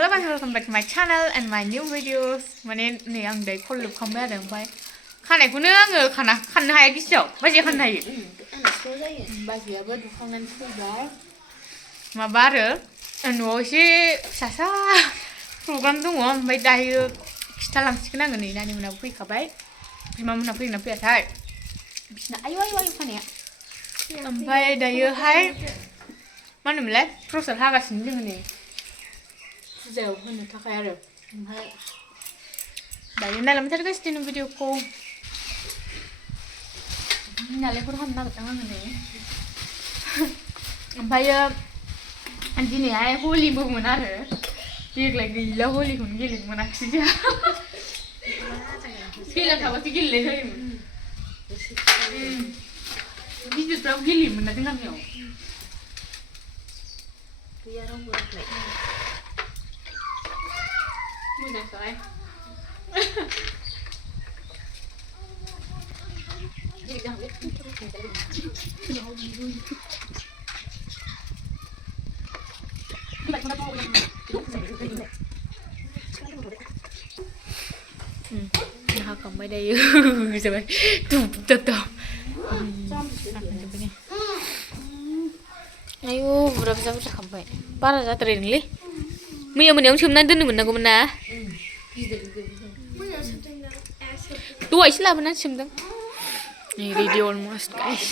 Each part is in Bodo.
hello guys, welcome back to my channel and my new videos. माने नै आं दायो खल लुबखांबाय आरो ओमफ्राय खानायखौनो आङो खाननो हाया गिसियाव बाजैया खाननो हायो बाजैयाबो दुखांनानै फैबाय माबा आरो न'आव एसे फिसा प्रग्राम दङ ओमफ्राय दायो खिथालांसिगोन आङो नै नानि मोनाबो फैखाबाय बिमा मोना फैगोन ना फैयाथाय बिसिना आयु खानाया ओमफ्राय दायोहाय मा होनोमोनलाय प्रसाद हागासिनो जोङो नै फुजायाव होनो थाखाय आरो ओमफ्राय दायो नायलांबाय थागासिनो भिडिअखौ नालेंखर हानो नागिरदों आङो नै ओमफ्रायो दिनैहाय हलिबोमोन आरो देग्लाय गैला हलिखौनो गेलेनो मोनाखिसै जोंहा दैज्लां थाबासो गेलेनाय जायोमोन गिदिरफ्राबो गेलेयोमोन ना जों गामियाव गैया रावबो मोजांसोहाय हाखांबाय दायो जाबाय दुब आयु बुरजा खांबाय बारा जाद्राय नोंलै मैया मोनायावनो सोमनानै दोननो मोननांगौमोन ना दहायसो लाबोनानै सोमदों रेडि अलमस्ट गाइस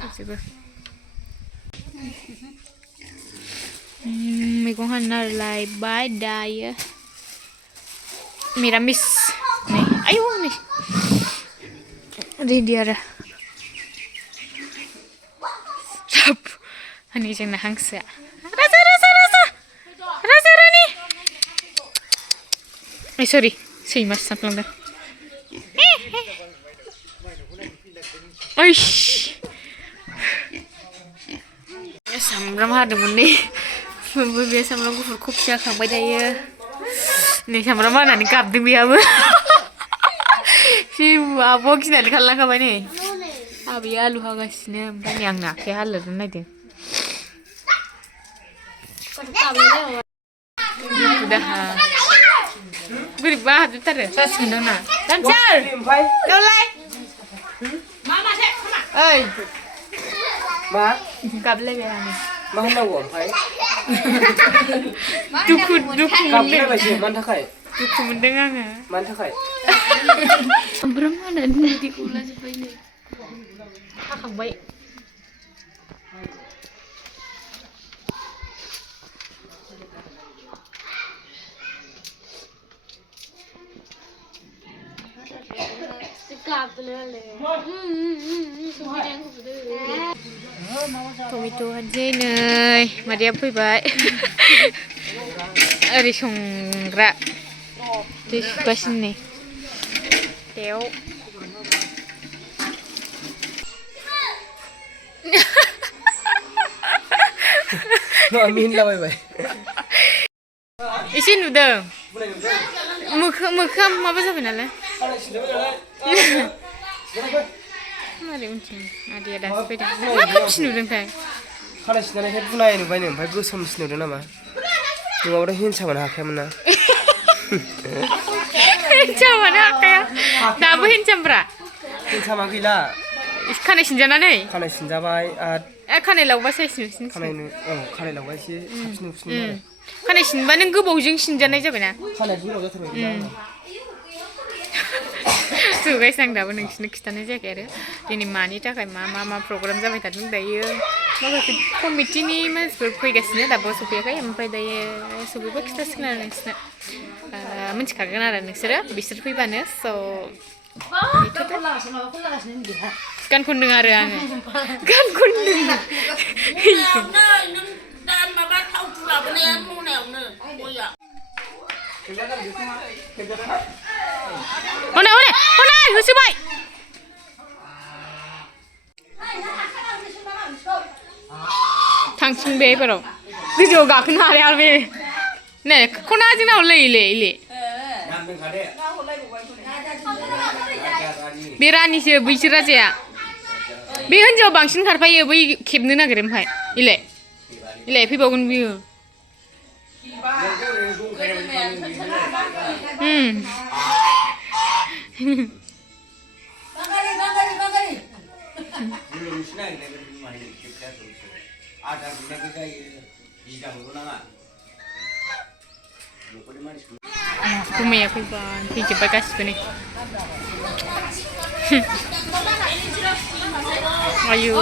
गासिबो मैगं हानो लायबाय दायो मिरामिस नै आयु नै रेडि आरो हनै जोंना हांसोआ राजा रानि सरि सैमासो सानफ्लांदों ओइस सामब्राम हादोंमोन नै बे सामब्राम गुफुरखौ फिसा खांबाय दायो नै सामब्राम हानानै गाबदों बेहाबो आब'आ गिनानै खारलांखाबाय नै आबैया आलु हागासिनो ओमफ्राय नै आंना आखाइया हालोदों नायदों दाहा बोरैबा हाजोबथारो जासिगोन आंना दानसार दावलाय ओइ मा गाबलायबाय आङो मा होननांगौ ओमफ्राय दुखु गाबलायबायसो मानि थाखाय दुखु मोनदों आङो मानि थाखाय सामब्राम हानानै बिदिखौ लाजोब्बाय नै हाखांबाय टमेट' हानसै नै मादैया फैबाय ओरै संग्रा दै सुगासिनो नै देव मिनिलाबायबाय एसे नुदों मोखां माबा जाबाय नालाय मारै मिथियो आदैया दासो फैदों मा खोमसि नुदोंथाय खानाय सिननायखाय बुनाय नुबायनो ओमफ्राय गोसोमसो नुदों नामा नङाबाथ' हिंसामोन हाखायामोन ना हिंसामानो हाखाया दाबो हिंसामब्रा हिंसामा गैला खानाय सिनजानानै खानाय सिनजाबाय आरो खानाय लावबा साइस नुसिन खानाय लावबा एसे साबसिन नुसिनो खानाय सिनबा नों गोबावजों सिनजानाय जाबायना खानाय गोलाव जाथारबाय गाइस आं दाबो नोंसिनो खिथानाय जायाखै आरो दिनै मानि थाखाय मा प्रग्राम जाबाय थादों दायो माखासे कमिटिनि मानसिफोर फैगासिनो दाबो सफैयाखै ओमफ्राय दायो सफैबा खिथासिगोन आरो नोंसिनो मिथिखागोन आरो नोंसोरो बिसोर फैबानो स' गान खनदों आरो आङो गान खनदों हनै होसोबाय थांसिन बे एबाराव गोजौआव गाखोनो हाया बे नै खना जोंनाव ले बे रानिसो बैसो राजाया बे हिन्जावा बांसिन खारफायो बै खेबनो नागिरो ओमफ्राय इलाय फैबावगोन बियो Gumaया fैबाय फैजोब्बाय गासिबो नै आयु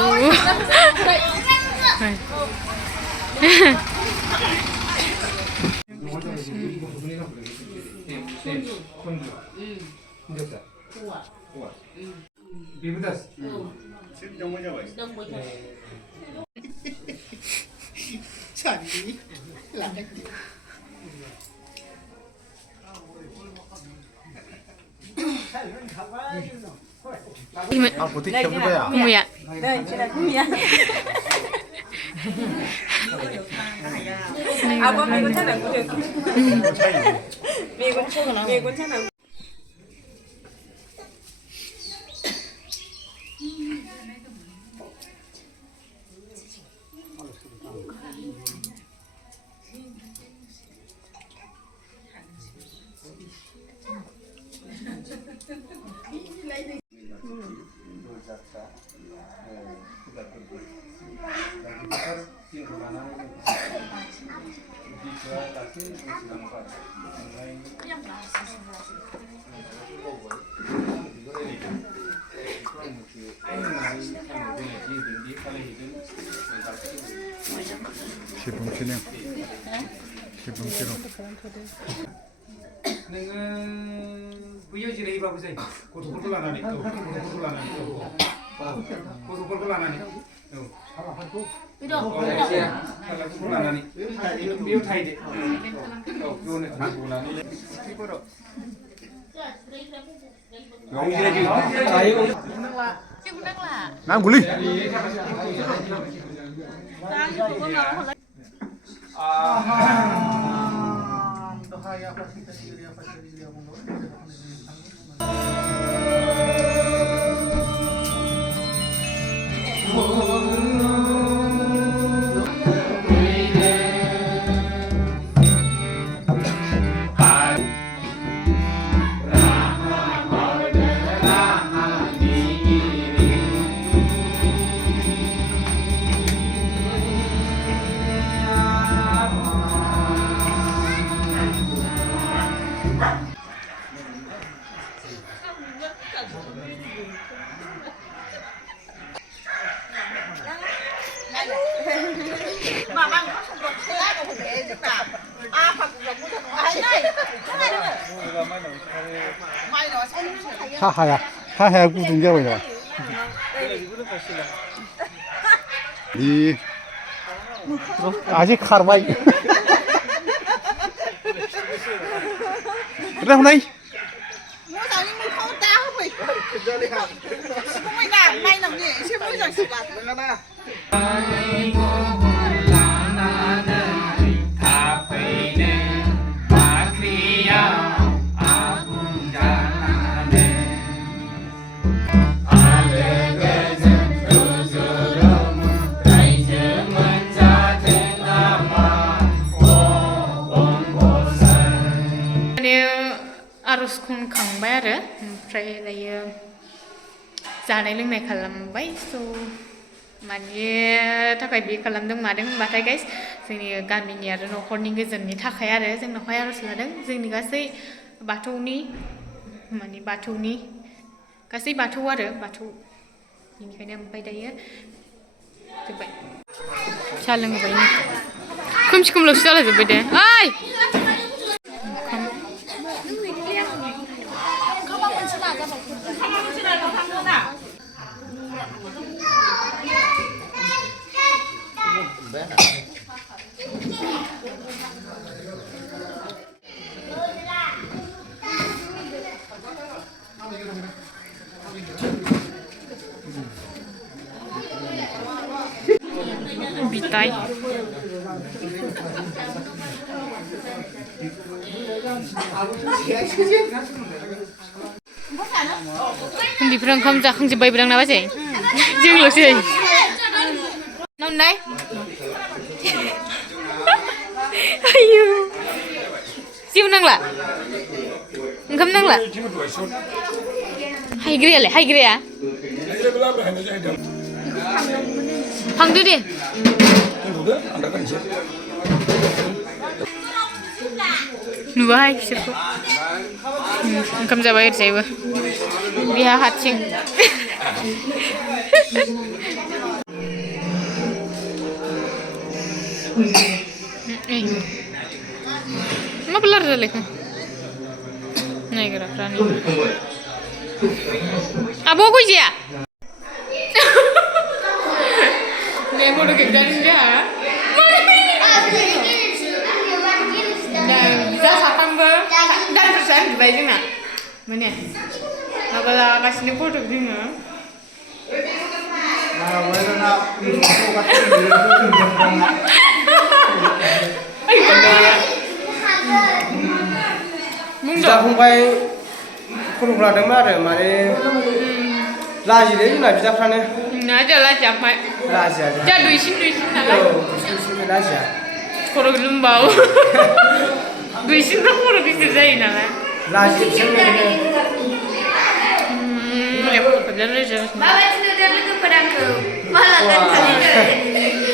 Gumaया Apa megon sana kudu. Megon sana. नोङो बैयाव जिरायहैबाबो जायो गथ'फोरखौ लानानै गथ'फोरखौ लानानै फिसालाफोरखौ लानानै बेयाव थाहैदो नांगौलै 하하야 구둥 잡아야 돼. 이 아직 खारबाय 그래 होनाय मोजाङै मोखाङाव दा होफै समायना नायनांगौ एसे मोजांसो लादो aroj खनखांबाय आरो ओमफ्राय दायो जानाय लोंनाय खालामबाय स' मानि थाखाय बे खालामदों मादों होनबाथाय गाइस जोंनि गामिनि आरो न'खरनि गोजोननि थाखाय आरो जोंनावहाय आरज लादों जोंनि गासै बाथौनि माने बाथौनि गासै बाथौ आरो बाथौ बेनिखायनो ओमफ्राय दायो जोब्बाय साहा लोंबाय खोमसि खोमलावसो जालाजोब्बाय दे ओइ Witaj. उन्दैफ्रा ओंखाम जाखांजोब्बायब्रां ना बाजै जोंल'सै नामनाय आयु जेबो नांला ओंखाम नांला हायग्रायालाय हायग्राया फांदो दे नुबाय बिसोरखौ ओंखाम जाबाय ओरैजायबो बिहा हारसिं मा बेलार जालायखो नायग्राफ्रानो आब' गय जाया ने बड' खेबजानो जोंहा जा साथामबो दानफोरसो उन्दुबाय जोंना माने माबा लागासिनो फट' जोङो बिदा फंबाय फट' लादोंमोन आरो माने लाजिलै जोंना बिदाफ्रानो जोंहा लाजिया ओमफ्राय लाजिया जोंहा दुइसिन नालाय लाजिया खर' लोमबावो दुइसिनफ्रा खर' गिदिर जायो नालाय लाजियो माबायदि नुदों लोगोफोर आंखौ माला गानखालिनो